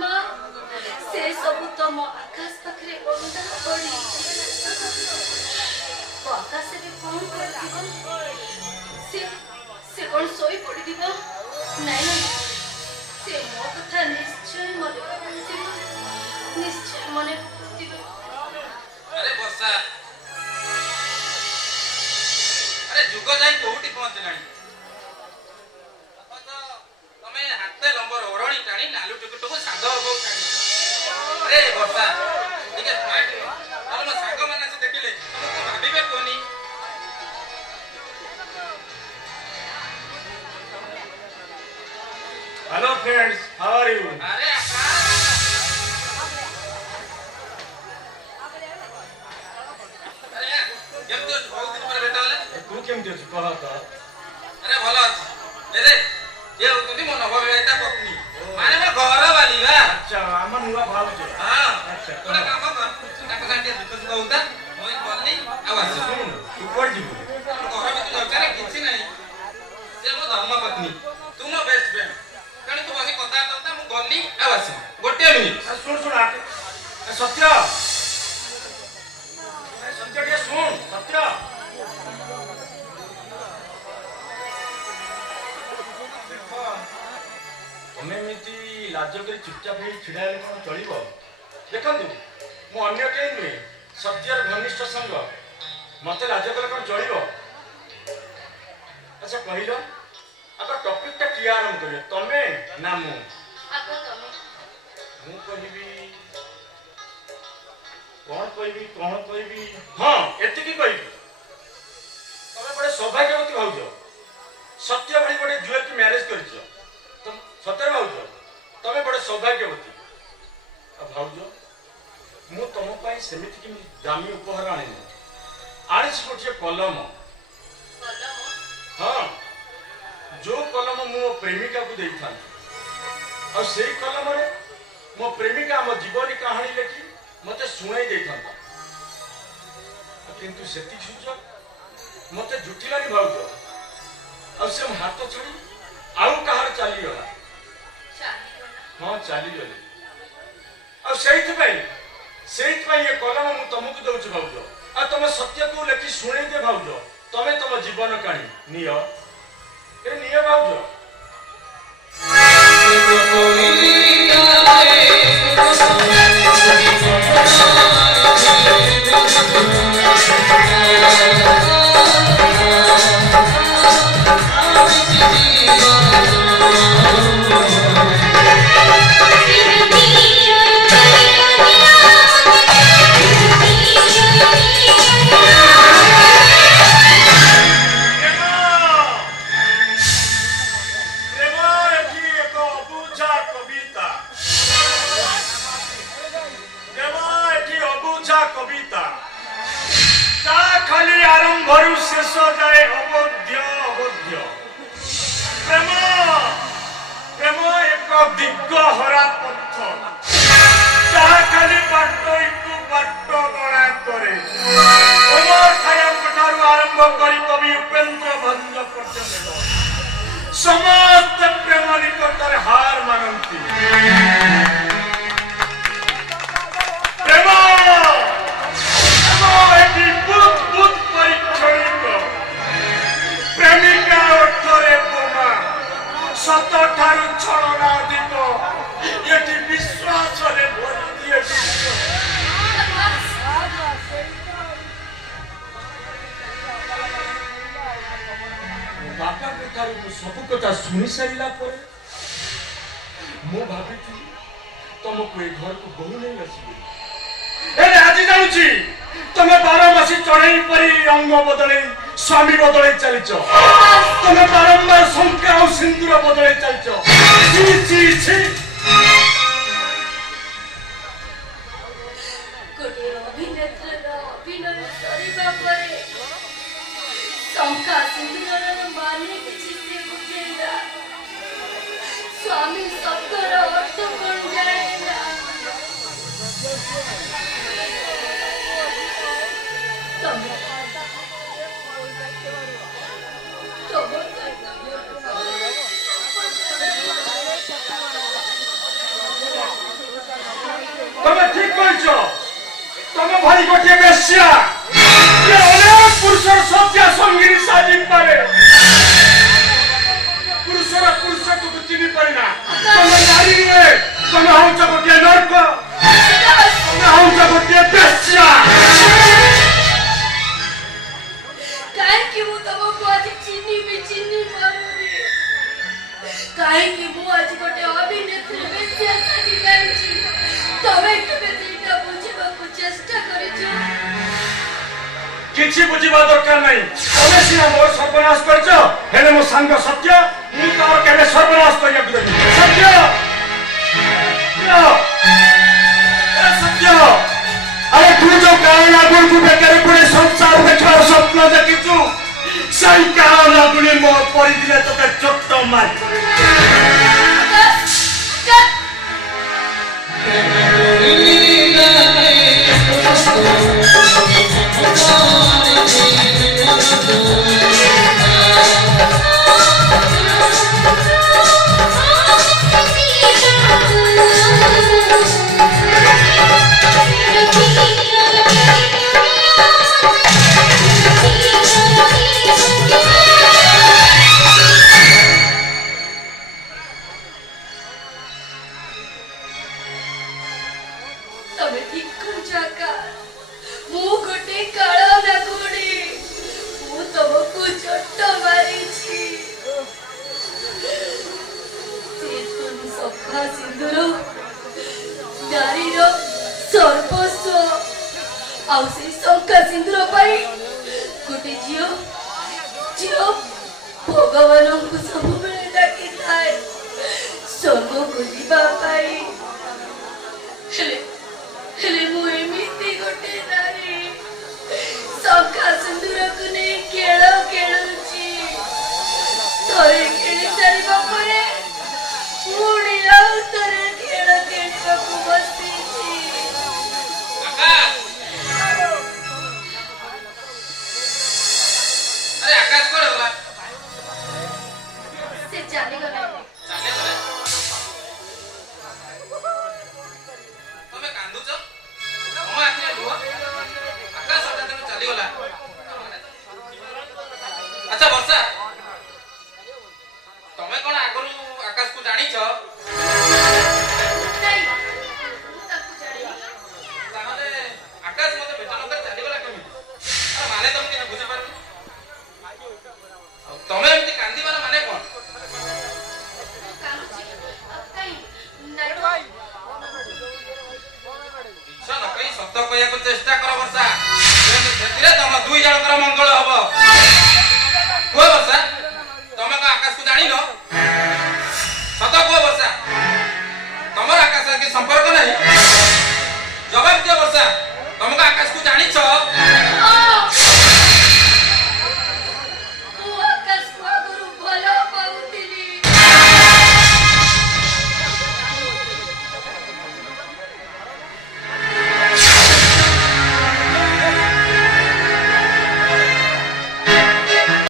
माँ से सब तुम आकाश पाखे बंदा पड़ी आकाश भी कौन कर से कौन सोई पड़ी नहीं से मो कथा निश्चय मन निश्चय मन अरे बसा अरे जुग जाई कोउटी पहुंचलानी तमे हाथे लंबर ओरणी टाणी नालू टुकुटुकु साध हो टाणी अरे बसा ठीक है फाइट हम साग माने से देखिले तुमको भाबिबे कोनी hello friends, how are you? अरे अरे केमती अछि बहुत दिन पर भेट होले तू केमती अछि कह त? अरे भलो अछि ए रे ये तुनी मन भवेता पत्नी माने मैं घर वाली बा अच्छा हमर नुवा भाव जे हां अच्छा तोरा काम कर ताको सांटे दुख सुख होता मोई बोलनी आवाज सुन तू कोड जीबू घर में तू दरकार किछि नहीं से मो धर्म पत्नी तू मो बेस्ट फ्रेंड कण तू बसी कथा करता मु गल्ली आवाज गोटे मिनिट सुन सुन आके सत्य सत्य के सुन सत्य तमे मिति लाज करी चुपचाप हे छिड़ाले कोन चलिबो देखंतु मु अन्य केन नुहे सत्यर घनिष्ठ संग मते लाज कले कोन चलिबो अच्छा कहिलो अब टॉपिक ता किया आरंभ करियो तमे ना मु आगो तमे मु कहबी हां एतिकी कहबी तमे बड़े सौभाग्यवती भाउजो सत्य भली बड़े जुएल की मैरिज करिछो तुम सत्य भाउजो तमे बड़े सौभाग्यवती आ भाउजो मु तम पई सेमिति कि दामी उपहार आनिनी आनिस गोटे कलम हां जो कलम मो प्रेमिका को देइथान और सेई कलम रे मो प्रेमिका हम जीवनी कहानी लिखी मते सुनाई देइथान किंतु सेति सुजो मते जुटिलानी भाउजो और से हाथ छड़ी आउ कहार चली गला हां चली गले और सेइत पई ये कलम मु तुमको दउछ भाउजो आ तुम सत्य को लेखि सुनाई दे भाउजो तमे तुम जीवन कहानी नियो ए नियो भाउजो कविता ता खाली आरंभरू शेष जाए अबोध्य अबोध्य प्रेम प्रेम एक दिग्गहरा पथ ता खाली बाट गणा करे अमर खयाम ठारू आरंभ करी कवि उपेंद्र भंज पर्यंत समस्त प्रेम निकटरे हार मानती प्रेमिका अर्थरे बोमा सत ठारू छलना अधिक एटी विश्वास रे भरी दिए बापा को ठारू सब कथा सुनी सारिला परे मो भाबिथि तुमको ए घर को बहु नहीं आसीबे ए आज जाउची तमे 12 मासी चढ़ई परी अंग बदले स्वामी बदले चलिचो तमे बारंबार शंका और सिंदूर बदले चलिचो ची गोटे अभिनेत्र अभिनय करिबा परे शंका सिंदूरर माने किछि से बुझेला स्वामी शब्दर अर्थ कोन जानेला ତମେ ଠିକ କହିଛ। ତମ ଭଳି ଗୋଟିଏ ବେଶ୍ୟା ଯେ ଅନେକ ପୁରୁଷର ଶଯ୍ୟା ସଙ୍ଗିନୀ ସାଜି ପାରେ, ପୁରୁଷର ପୁରୁଷତ୍ୱକୁ ଚିହ୍ନି ପାରେନା। ତମେ ନାରୀ ନୁହେଁ, ତମେ ହଉଛ ଗୋଟିଏ ନର୍କ, ତମେ ହଉଛ ଗୋଟିଏ ବେଶ୍ୟା। କାହିଁକି ମୁଁ ତମକୁ ଆଜି ଚିହ୍ନି ପାରୁନି? କାହିଁକି ମୁଁ ଆଜି ଗୋଟେ ଅଭିନେତ୍ରୀ ବେଶ୍ୟା ସାଜି ଯାଇଛି? ତମେ କେବେ ସେଇଟା ବୁଝିବାକୁ ଚେଷ୍ଟା କରିଛ? କିଛି ବୁଝିବା ଦରକାର ନାହିଁ। ତମେ ସିନା ମୋର ସର୍ବନାଶ କରିଛ, ହେଲେ ମୋ ସାଙ୍ଗ ସତ୍ୟ ମୁଁ ତମର କେବେ ସର୍ବନାଶ କରିବାକୁ ଦେବି। ସତ୍ୟ ସତ୍ୟ, ଆରେ ତୁ ଯୋଉ କାରଣ ଆଗୁକୁ ବେକାରୀ ପୁଣି ସଂସାର ଦେଖିବାର ସ୍ୱପ୍ନ ଦେଖିଛୁ, ସେଇ କାରଣ ପୁଣି ମୋ ପରିଥିଲେ ତୋତେ ଚୋଟ ମାରି ତମେ ଠିକ କରୁଛ ଆକାଶ। ମୁଁ ଗୋଟେ କାଳ ନାଗୁଣୀ, ମୁଁ ତମକୁ ଚୋଟ ମାରିଛି। ସେ ସଫା ସିନ୍ଦୁର ନାରୀର ସର୍ବସ୍ୱ, ଆଉ ସେଇ ଶଙ୍ଖା ସିନ୍ଦୁର ପାଇଁ ଗୋଟେ ଝିଅ ଭଗବାନଙ୍କୁ ସବୁବେଳେ ଡାକିଥାଏ ସ୍ୱର୍ଗକୁ ଯିବା ପାଇଁ। ହେଲେ ମୁଁ ଏମିତି ଗୋଟେ ନାରୀ ଶଙ୍ଖା ସିନ୍ଦୁରକୁ ନେଇ ଖେଳ ଖେଳୁଛି। ଥରେ ଖେଳି ସାରିବା ପରେ ପୁଣି ଆଉ ଥରେ ଖେଳ ଖେଳିବାକୁ ବସିଛି। ଆରେ ଆକାଶ କୁଆଡେ ଗଲା? ସେ ଚାଲିଗଲା। ଚାଲିଗଲା? ତମେ କାନ୍ଦୁଛ? ତମ ଆଖିରେ ଲୁହ? ଆକାଶ ହଠାତ୍ ଚାଲିଗଲା? ଆଚ୍ଛା ବର୍ଷା, ତମେ କଣ ଆଗରୁ ଆକାଶକୁ ଜାଣିଛ? ନାଇଁ, ମୁଁ ତାକୁ ଜାଣିନି। ତାହେଲେ ଆକାଶ ମତେ ଭେଟ ନକରି ଚାଲିଗଲା କେମିତି? ମାନେ ତମେ କିଛି ବୁଝିପାରୁନି। ଆଉ ତମେ ଏମିତି କାନ୍ଦିବାର ମାନେ କଣ? କାନ୍ଦୁଛି କାଇଁ? ନାଇଁ ତ। ମିଛ ନ କହି ସତ କହିବାକୁ ଚେଷ୍ଟା କର ବର୍ଷା। ସେଥିରେ ତମ ଦୁଇ ଜଣଙ୍କର ମଙ୍ଗଳ ହବ। କୁହ ବର୍ଷା, ତମେ କଣ ଆକାଶକୁ ଜାଣିନ? ସତ କୁହ ବର୍ଷା, ତମର ଆକାଶ ସହିତ ସମ୍ପର୍କ ନାହିଁ? ଜବାବ ଦିଅ ବର୍ଷା, ତମେ କଣ ଆକାଶକୁ ଜାଣିଛ?